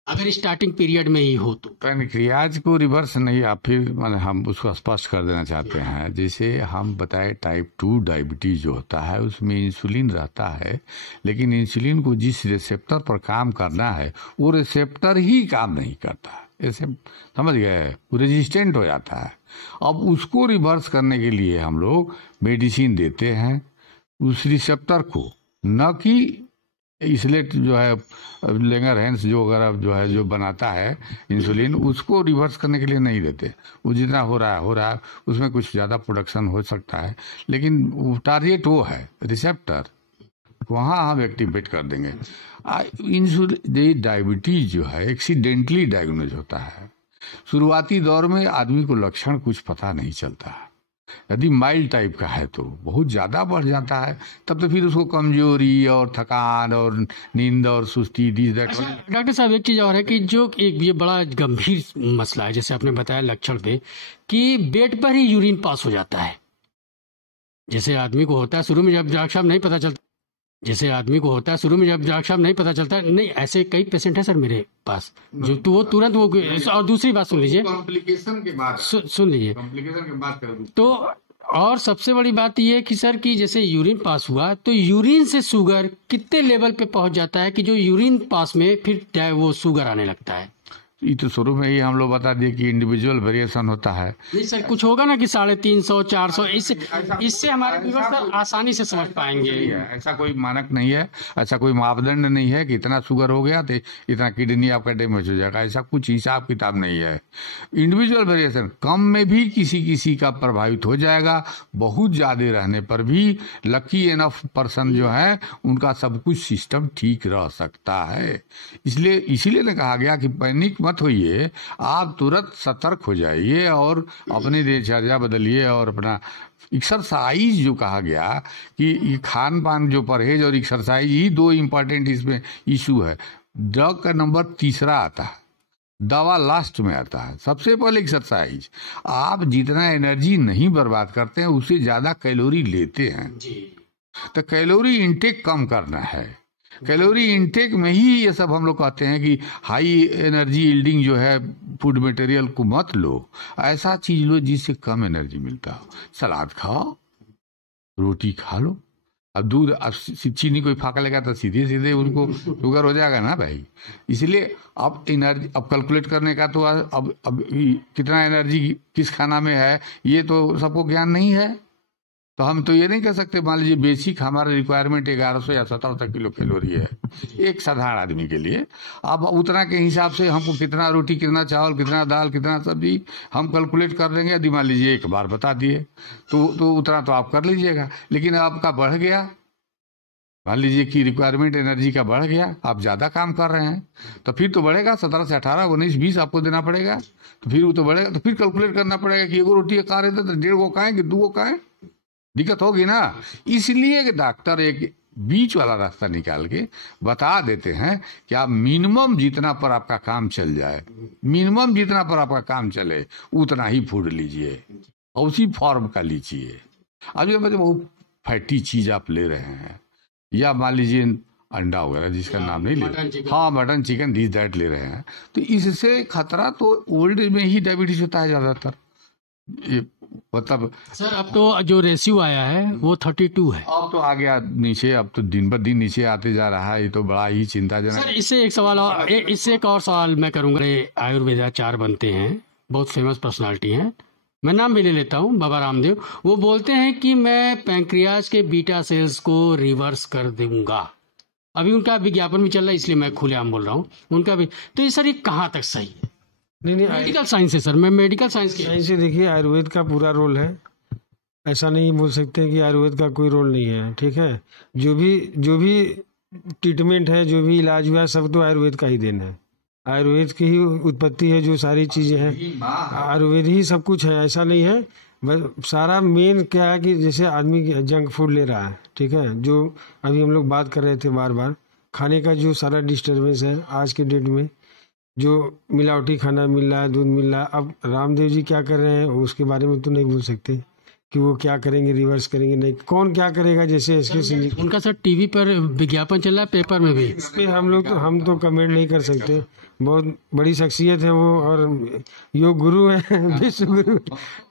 अगर स्टार्टिंग पीरियड में ही हो तो? पैंक्रियाज को रिवर्स नहीं, आप फिर माने हम उसको स्पष्ट कर देना चाहते हैं। जैसे हम बताए टाइप 2 डायबिटीज जो होता है उसमें इंसुलिन रहता है, लेकिन इंसुलिन को जिस रिसेप्टर पर काम करना है वो रिसेप्टर ही काम नहीं करता, ऐसे समझ गए, वो रेजिस्टेंट हो जाता है। अब उसको रिवर्स करने के लिए हम लोग मेडिसिन देते हैं उस रिसेप्टर को, न कि इसलिए जो है लेंगरहैंस जो वगैरह जो है जो बनाता है इंसुलिन, उसको रिवर्स करने के लिए नहीं देते। वो जितना हो रहा है उसमें कुछ ज़्यादा प्रोडक्शन हो सकता है, लेकिन टारगेट वो है रिसेप्टर, वहाँ हम एक्टिवेट कर देंगे। इंसुलिन डायबिटीज जो है एक्सीडेंटली डायग्नोज होता है। शुरुआती दौर में आदमी को लक्षण कुछ पता नहीं चलता है। यदि माइल्ड टाइप का है तो बहुत ज़्यादा बढ़ जाता है, तब तो फिर उसको कमजोरी और थकान और नींद और सुस्ती डॉक्टर साहब एक चीज़ और है कि जो एक ये बड़ा गंभीर मसला है, जैसे आपने बताया लक्षण पे कि बेड पर ही यूरिन पास हो जाता है। जैसे आदमी को होता है शुरू में जब डॉक्टर साहब नहीं पता चलता, नहीं ऐसे कई पेशेंट है सर मेरे पास जो तो वो तुरंत वो। और दूसरी बात सुन लीजिए, कॉम्प्लिकेशन के बाद सुन लीजिए, कॉम्प्लिकेशन के बाद कर तो और सबसे बड़ी बात ये है कि सर कि जैसे यूरिन पास हुआ तो यूरिन से शुगर कितने लेवल पे पहुंच जाता है कि जो यूरिन पास में फिर वो शुगर आने लगता है? ये तो शुरू में ही हम लोग बता दिए कि इंडिविजुअल वेरिएशन होता है। नहीं सर, कुछ होगा ना कि 350 400, इससे हमारे व्यूअर्स सर आसानी से समझ पाएंगे। ऐसा कोई मानक नहीं है, ऐसा कोई मापदंड नहीं है कि इतना शुगर हो गया तो इतना किडनी आपका डैमेज हो जाएगा, ऐसा कुछ हिसाब किताब नहीं है। इंडिविजुअल वेरिएशन कम में भी किसी किसी का प्रभावित हो जाएगा, बहुत ज्यादा रहने पर भी लकी एनफ पर्सन जो है उनका सब कुछ सिस्टम ठीक रह सकता है। इसीलिए ने कहा गया कि पैनिक मत होइए, आप तुरंत सतर्क हो जाइए और अपनी दिनचर्या बदलिए और अपना एक्सरसाइज जो कहा गया कि ये खान पान जो परहेज और एक्सरसाइज ही दो इम्पोर्टेंट इसमें इशू है। ड्रग का नंबर 3 आता है, दवा लास्ट में आता है। सबसे पहले एक्सरसाइज, आप जितना एनर्जी नहीं बर्बाद करते हैं उससे ज्यादा कैलोरी लेते हैं, तो कैलोरी इंटेक कम करना है। कैलोरी इंटेक में ही ये सब हम लोग कहते हैं कि हाई एनर्जी यील्डिंग जो है फूड मटेरियल को मत लो, ऐसा चीज लो जिससे कम एनर्जी मिलता हो। सलाद खाओ, रोटी खा लो। अब दूध, अब चीनी कोई फाका लेगा तो सीधे उनको शुगर हो जाएगा ना भाई। इसलिए अब एनर्जी, अब कैलकुलेट करने का तो अब कितना एनर्जी किस खाना में है ये तो सबको ज्ञान नहीं है। तो हम तो ये नहीं कह सकते, मान लीजिए बेसिक हमारा रिक्वायरमेंट 1100 या 1700 किलो कैलोरी है एक साधारण आदमी के लिए। अब उतना के हिसाब से हमको कितना रोटी, कितना चावल, कितना दाल, कितना सब्जी हम कैलकुलेट कर देंगे। यदि मान लीजिए एक बार बता दिए तो उतना तो आप कर लीजिएगा। लेकिन आपका बढ़ गया, मान लीजिए कि रिक्वायरमेंट एनर्जी का बढ़ गया, आप ज़्यादा काम कर रहे हैं तो फिर तो बढ़ेगा, 17 से 18, 19, 20 आपको देना पड़ेगा। तो फिर वो तो बढ़ेगा, तो फिर कैलकुलेट करना पड़ेगा कि एगो रोटी खा रहे थे तो 1.5 गो खाएं कि 2 गो खाएं, दिक्कत होगी ना। इसलिए डॉक्टर एक बीच वाला रास्ता निकाल के बता देते हैं कि आप मिनिमम जितना पर आपका काम चल जाए, मिनिमम जितना पर आपका काम चले उतना ही फूड लीजिए और उसी फॉर्म का लीजिए। अब ये मतलब बहुत फैटी चीज आप ले रहे हैं, या मान लीजिए अंडा वगैरह जिसका नाम नहीं ले, हाँ मटन चिकन दिस दैट ले रहे हैं, तो इससे खतरा तो ओल्ड एज में ही डायबिटीज होता है ज्यादातर। ये मतलब सर अब तो जो रेशियो आया है वो 32 है, अब तो आ गया नीचे, अब तो दिन ब दिन नीचे आते जा रहा है। ये तो बड़ा ही चिंताजनक। सर इससे एक सवाल और, इससे एक और सवाल मैं करूंगा। आयुर्वेदाचार्य बनते हैं, बहुत फेमस पर्सनालिटी हैं, मैं नाम भी ले लेता हूं, बाबा रामदेव। वो बोलते हैं कि मैं पैंक्रियाज के बीटा सेल्स को रिवर्स कर दूंगा। अभी उनका विज्ञापन भी चल रहा है, इसलिए मैं खुलेआम बोल रहा हूँ उनका भी। तो ये सर ये कहाँ तक सही है? नहीं मेडिकल साइंस है सर, मैं मेडिकल साइंस से देखिए आयुर्वेद का पूरा रोल है, ऐसा नहीं बोल सकते कि आयुर्वेद का कोई रोल नहीं है। ठीक है, जो भी ट्रीटमेंट है, जो भी इलाज हुआ है, सब तो आयुर्वेद का ही देन है। आयुर्वेद की ही उत्पत्ति है, जो सारी चीजें हैं आयुर्वेद ही सब कुछ है, ऐसा नहीं है। बस सारा मेन क्या है कि जैसे आदमी जंक फूड ले रहा है, ठीक है, जो अभी हम लोग बात कर रहे थे बार बार, खाने का जो सारा डिस्टर्बेंस है आज के डेट में, जो मिलावटी खाना मिल रहा है, दूध मिल रहा है। अब रामदेव जी क्या कर रहे हैं उसके बारे में तो नहीं बोल सकते, कि वो क्या करेंगे, रिवर्स करेंगे नहीं, कौन क्या करेगा। जैसे एसके सिंह जी, उनका सर टीवी पर विज्ञापन चल रहा है, पेपर में भी। इस पे हम तो कमेंट नहीं कर सकते। बहुत बड़ी शख्सियत है वो और योग गुरु है विश्व गुरु,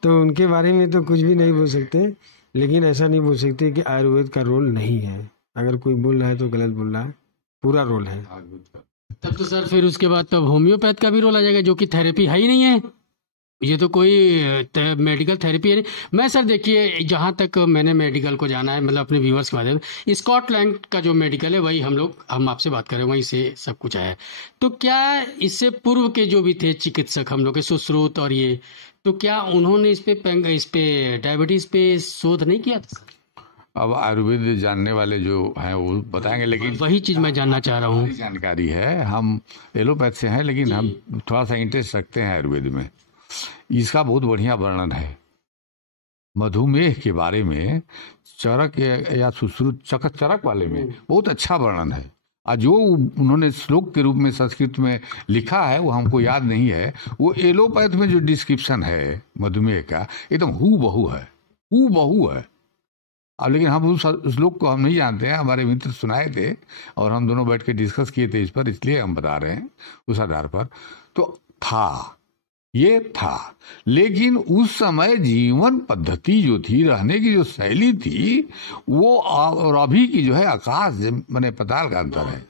तो उनके बारे में तो कुछ भी नहीं बोल सकते। लेकिन ऐसा नहीं बोल सकते कि आयुर्वेद का रोल नहीं है। अगर कोई बोल रहा है तो गलत बोल रहा है, पूरा रोल है। तब तो सर फिर उसके बाद तब होम्योपैथ का भी रोल आ जाएगा, जो कि थेरेपी है ही नहीं है। ये तो कोई मेडिकल थेरेपी है नहीं। मैं सर देखिए, जहाँ तक मैंने मेडिकल को जाना है, मतलब अपने व्यूअर्स के माध्यम से, स्कॉटलैंड का जो मेडिकल है वही हम आपसे बात करें, वहीं से सब कुछ आया है। तो क्या इससे पूर्व के जो भी थे चिकित्सक हम लोग के, सुश्रुत और ये, तो क्या उन्होंने इस पे डायबिटीज पे शोध नहीं किया था? अब आयुर्वेद जानने वाले जो हैं वो बताएंगे, लेकिन वही चीज मैं जानना चाह रहा हूँ। जानकारी है, हम एलोपैथ से हैं लेकिन हम थोड़ा सा इंटरेस्ट रखते हैं आयुर्वेद में। इसका बहुत बढ़िया वर्णन है मधुमेह के बारे में, चरक या सुश्रुत चरक वाले में बहुत अच्छा वर्णन है। और जो उन्होंने श्लोक के रूप में संस्कृत में लिखा है वो हमको याद नहीं है, वो एलोपैथ में जो डिस्क्रिप्शन है मधुमेह का एकदम हू बहू है। अब लेकिन हम उस श्लोक को हम नहीं जानते हैं, हमारे मित्र सुनाए थे और हम दोनों बैठ के डिस्कस किए थे इस पर, इसलिए हम बता रहे हैं उस आधार पर। तो ये था, लेकिन उस समय जीवन पद्धति जो थी, रहने की जो शैली थी, वो और अभी की जो है आकाश माने पताल का अंतर है,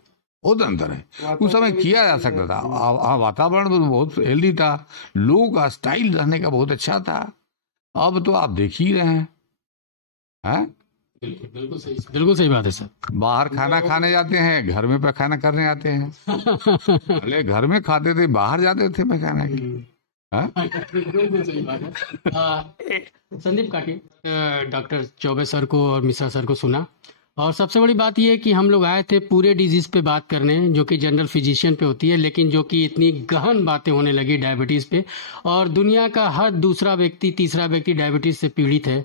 बहुत अंतर है। उस समय किया जा सकता था, वातावरण तो बहुत हेल्दी था, लोगों का स्टाइल रहने का बहुत अच्छा था। अब तो आप देख ही रहे हैं। बिल्कुल सही बात है सर। बाहर खाना खाने जाते हैं, घर में पैखाना करने आते हैं। पहले घर में खाते थे, बाहर जाते थे पैखाना के लिए। सही बात है। संदीप काटी, डॉक्टर चौबे सर को और मिश्रा सर को सुना, और सबसे बड़ी बात यह है कि हम लोग आए थे पूरे डिजीज पे बात करने, जो कि जनरल फिजिशियन पे होती है, लेकिन जो कि इतनी गहन बातें होने लगी डायबिटीज पे, और दुनिया का हर दूसरा व्यक्ति, तीसरा व्यक्ति डायबिटीज से पीड़ित है।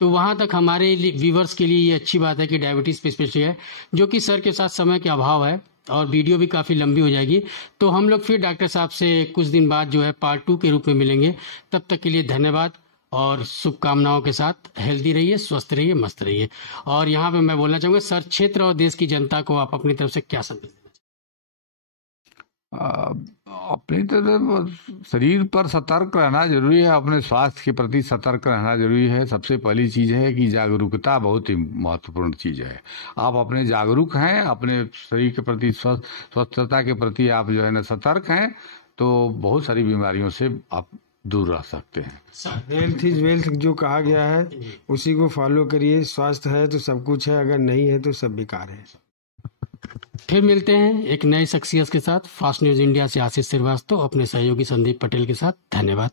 तो वहां तक हमारे व्यूवर्स के लिए ये अच्छी बात है कि डायबिटीज स्पेशलिस्ट है, जो कि सर के साथ समय के अभाव है और वीडियो भी काफ़ी लंबी हो जाएगी। तो हम लोग फिर डॉक्टर साहब से कुछ दिन बाद जो है पार्ट 2 के रूप में मिलेंगे। तब तक के लिए धन्यवाद और शुभकामनाओं के साथ हेल्दी रहिए, स्वस्थ रहिए, मस्त रहिए। और यहाँ पे मैं बोलना चाहूँगा, सर क्षेत्र और देश की जनता को आप अपनी तरफ से क्या संदेश देना चाहेंगे? अपनी तरफ शरीर पर सतर्क रहना जरूरी है, अपने स्वास्थ्य के प्रति सतर्क रहना जरूरी है। सबसे पहली चीज है कि जागरूकता बहुत ही महत्वपूर्ण चीज है। आप अपने जागरूक हैं, अपने शरीर के प्रति, स्वस्थता के प्रति आप जो है ना सतर्क हैं, तो बहुत सारी बीमारियों से आप दूर रह सकते हैं। हेल्थ इज वेल्थ जो कहा गया है, उसी को फॉलो करिए। स्वास्थ्य है तो सब कुछ है, अगर नहीं है तो सब बेकार है। फिर मिलते हैं एक नई शख्सियत के साथ। फास्ट न्यूज इंडिया से आशीष श्रीवास्तव अपने सहयोगी संदीप पटेल के साथ। धन्यवाद।